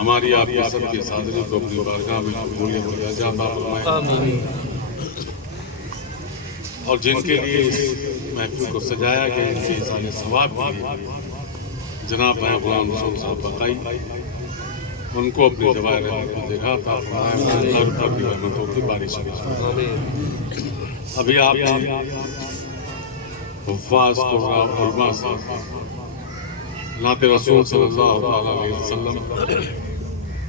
ہماری آپ کی سب کے صادری کو اپنی بارگاہ میں قبولیت و اعزاز عطا فرمائے، آمین۔ اور جن کے لیے اس محفل کو سجایا گیا ان کے ایصال ثواب کے لیے جناب بھائی غلام رسول صاحب بقائی ان کو اپنی جوائے رحمت کی جگہ عطا فرمائے، ہر پر کی رحمتوں کی بارش فرمائے۔ ابھی آپ نے حفاظ علماء سے نعت رسول صلی اللہ علیہ وسلم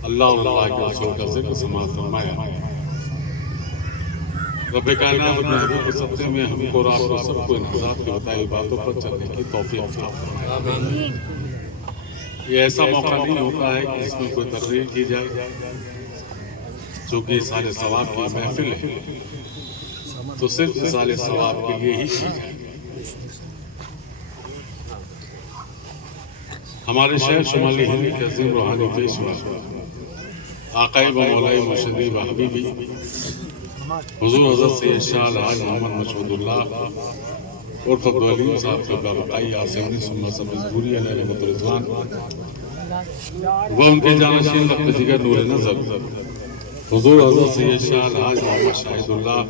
اللہ اور اللہ کے رسول کا ذکر سماعت فرمایا۔ رب کائنات اپنے حبیب کے صدقے میں ہم کو اور آپ کو سب کو ان حضرات کی بتائی باتوں پر چلنے کی توفیق عطا فرمائے۔ یہ ایسا موقع نہیں ہوتا ہے کہ اس میں کوئی تقریر کی جائے، چونکہ ایصال ثواب کی محفل ہے تو صرف ایصال ثواب کے لیے ہی کی جائے۔ ہمارے شہر شمالی ہند کے عظیم روحانی پیشوا آقائے و مولائے مرشدی و حبیبی حضور حضرت سید شاہ الحاج محمد مشہود اللہ عرف عبدالعلیم صاحب کے بابقائی آسمانی ثم سبزگوری علیہ رحمت رضوان وہ ان کے جانشین وقت جگر نور نظر حضور حضرت سید شاہ الحاج محمد شاہد اللہ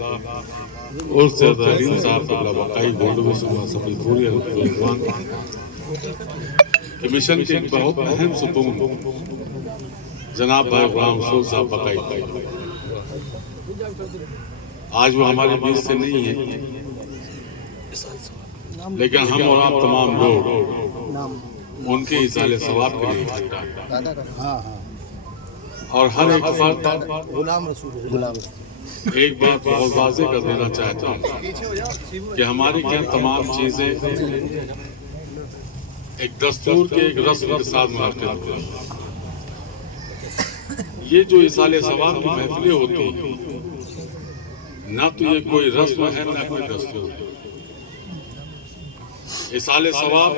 عرف سید عبدالعلیم صاحب کے بابقائی گولڈو ثم سبزگوری علیہ رحمت رضوان کہ مشن کے ایک بہت اہم ستون جناب بھائی غلام رسول صاحب بقائی آج وہ ہمارے بیچ سے نہیں ہے، لیکن ہم اور آپ تمام لوگ ان کے ایصال ثواب کے لیے اکٹھا ہیں، اور ہر ایک فرد ایک بات بہت واضح کر دینا چاہتا ہوں کہ ہماری کیا تمام چیزیں ایک دستور کے ایک رسم کے ساتھ منعقد ہوئی ہیں۔ یہ جو ایصال ثواب کی محفلیں ہوتی ہیں نہ تو یہ کوئی رسم ہے نہ کوئی دستور ہے، ایصال ثواب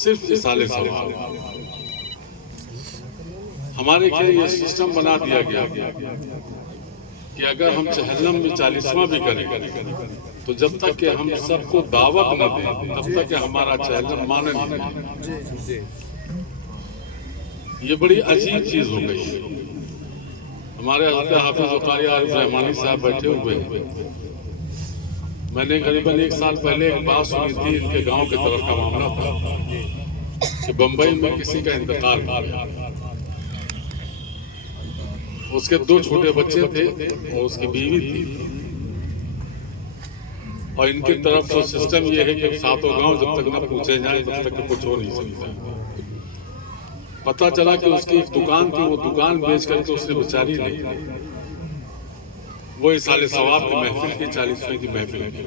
صرف ایصال ثواب۔ ہمارے کیا یہ سسٹم بنا دیا گیا کہ اگر ہم چہلم میں 40واں بھی کریں تو جب تک کہ ہم سب کو دعوت نہ دیں تب تک کہ ہمارا چہلم مانا نہیں۔ یہ بڑی عجیب چیز ہو گئی ہے۔ ہمارے حضرت حافظ و قاری عارف رحمانی صاحب بیٹھے ہوئے ہیں، میں نے قریباً 1 سال پہلے ایک بات سنی تھی، ان کے گاؤں کی طرف کا معاملہ تھا کہ بمبئی میں کسی کا انتقال ہو گیا، اس کے 2 چھوٹے بچے تھے اور اس کی بیوی تھی، اور ان کی طرف تو سسٹم یہ ہے کہ ساتوں گاؤں جب تک نہ پوچھے جائیں تب تک کچھ ہو نہیں سکتا۔ پتہ چلا کہ اس کی ایک دکان تھی، وہ دکان بیچ کر کے اس نے بیچاری لی، وہ ایصال ثواب کی محفل کی 40ویں کی محفل کی۔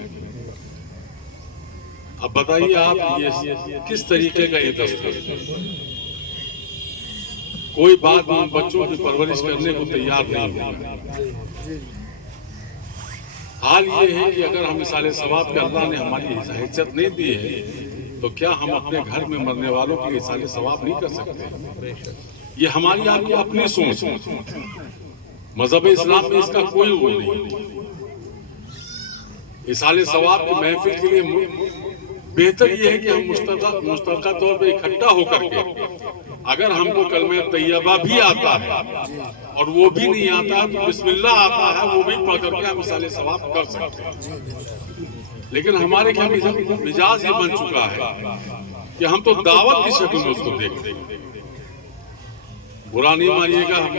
اب بتائیے آپ یہ کس طریقے کا یہ دستور ہے؟ کوئی بات ان بچوں کی پرورش کرنے کو تیار نہیں ہوگا۔ حال یہ ہے کہ اگر ہم ایصال ثواب کا اللہ نے ہماری حیثیت نہیں دی ہے تو کیا ہم اپنے گھر میں مرنے والوں کے لیے ایصال ثواب نہیں کر سکتے؟ یہ ہماری آپ کی اپنی سوچ ہے، مذہب اسلام میں اس کا کوئی وہ نہیں۔ ایصال ثواب کی محفل کے لیے بہتر یہ ہے کہ ہم مشترکہ طور پہ اکٹھا ہو کر کے اگر ہم کو کلمہ طیبہ بھی آتا ہے اور وہ بھی نہیں آتا تو بسم اللہ آتا ہے وہ بھی پڑھ کر کے ہم ایصال ثواب کر سکتے ہیں۔ لیکن ہمارے کیا مزاج یہ بن چکا ہے کہ ہم تو دعوت کی شکل میں اس کو دیکھتے ہیں۔ برا نہیں مانیے گا، ہم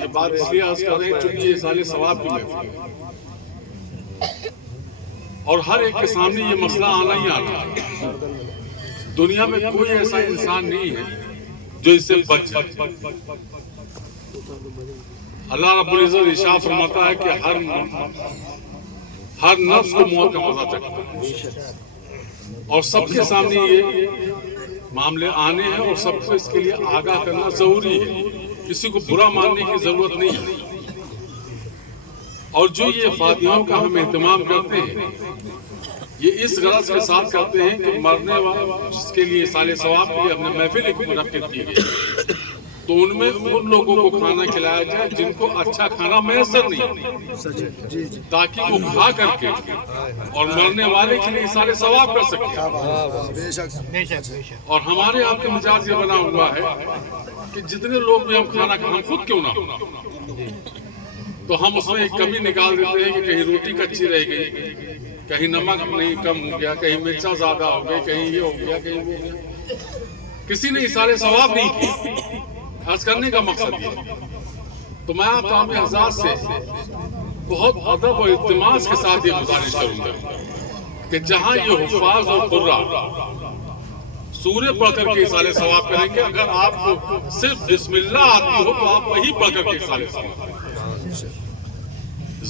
یہ بات اس لیے عرض کر رہے ہیں چونکہ یہ ایصال ثواب کی محفل ہے اور ہر ایک کے سامنے یہ مسئلہ آنا ہی آنا ہے۔ دنیا میں کوئی ایسا انسان نہیں ہے جو اس سے بچ جائے۔ اللہ رب العزت ارشاد فرماتا ہے کہ ہر نفس کو موت کا مزہ چکھنا ہے اور سب کے سامنے یہ معاملے آنے ہیں اور سب کو اس کے لیے آگاہ کرنا ضروری ہے، کسی کو برا ماننے کی ضرورت نہیں ہے۔ اور جو یہ فاتحوں کا ہم اہتمام کرتے ہیں یہ اس غرض کے ساتھ کرتے ہیں کہ مرنے والا جس کے لیے ایصال ثواب کے لیے ہم نے محفل منعقد کی گئی تو ان میں ان لوگوں کو کھانا کھلایا جائے جن کو اچھا کھانا میسر نہیں، تاکہ وہ کھا کر کے اور مرنے والے کے لیے ایصال ثواب کر سکیں۔ اور ہمارے آپ کے مزاج یہ بنا ہوا ہے کہ جتنے لوگ بھی ہم کھانا کھائیں، ہم خود کیوں نہ ہو، تو ہم اس میں ایک کمی نکال دیتے ہیں کہ کہیں روٹی کچی رہ گئی، کہیں نمک نہیں کم ہو گیا، کہیں مرچا زیادہ ہو گئی، کہیں یہ ہو گیا، کہیں وہ ہو گیا۔ کسی نے ایصال ثواب نہیں کیا۔ عرض کرنے کا مقصد یہ، تو میں آپ تمام حضرات سے بہت ادب و التماس کے ساتھ یہ گزارش کروں گا کہ جہاں یہ حفاظ اور قراء سورہ پڑھ کر کے ایصال ثواب کریں گے، اگر آپ کو صرف بسم اللہ آتی ہو تو آپ وہی پڑھ کر کے ایصال ثواب کریں۔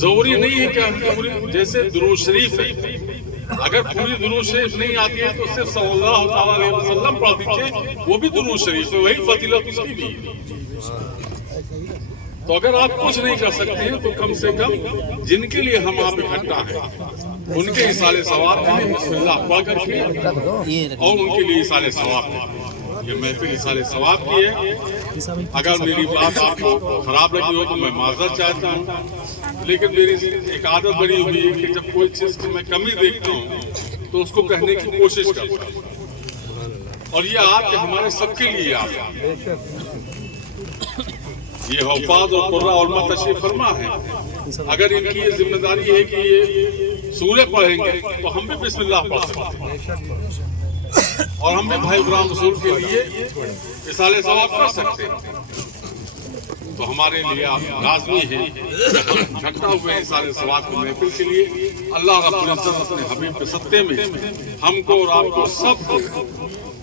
ضروری نہیں ہے کہ پوری جیسے درود شریف ہے، اگر پوری درود شریف نہیں آتی ہے تو صرف صلی اللہ علیہ وسلم پڑھ دیجیے، وہ بھی درود شریف ہے، وہی فضیلت اس کی بھی ہے۔ تو اگر آپ کچھ نہیں کر سکتے ہیں تو کم سے کم جن کے لیے ہم آپ اکٹھا ہیں ان کے ایصال ثواب کے لیے بسم اللہ پڑھ کر کے اور ان کے لیے ایصال ثواب ہے۔ یہ محفل ایصال ثواب کی ہے۔ اگر میری بات آپ کو خراب لگی ہو تو میں معذرت چاہتا ہوں، لیکن میری ایک عادت بنی ہوئی ہے کہ جب کوئی چیز کی میں کمی دیکھتا ہوں تو اس کو کہنے کی کوشش کرتا ہوں، اور یہ آپ ہمارے سب کے لیے آپ یہ حفاظ اور قراء علماء تشریف فرما ہے، اگر ان کی یہ ذمہ داری ہے کہ یہ سورہ پڑھیں گے تو ہم بھی بسم اللہ پڑھ سکتے ہیں، اور ہم بھی بھائی برام رسول کے لیے ایصال ثواب کر سکتے ہیں۔ تو ہمارے لیے آپ لازمی ہیں اکٹھا ہوئے ایصال ثواب کی محفل کے لیے۔ اللہ رب العزت اپنے حبیب کے صدقے میں ہم کو اور آپ کو سب کو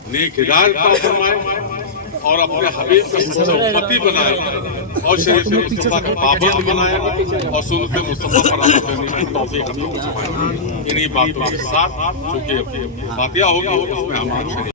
نیک ہدایت عطا فرمائے اور اپنے حبیب کا سچا امتی بنائے اور شریعت مصطفیٰ کا پابند بنائے اور سنت مصطفیٰ پر عمل کرنے کی توفیق عطا فرمائے۔ انہی باتوں کے ساتھ چونکہ فاتحہ ہوگی اس میں ہمارے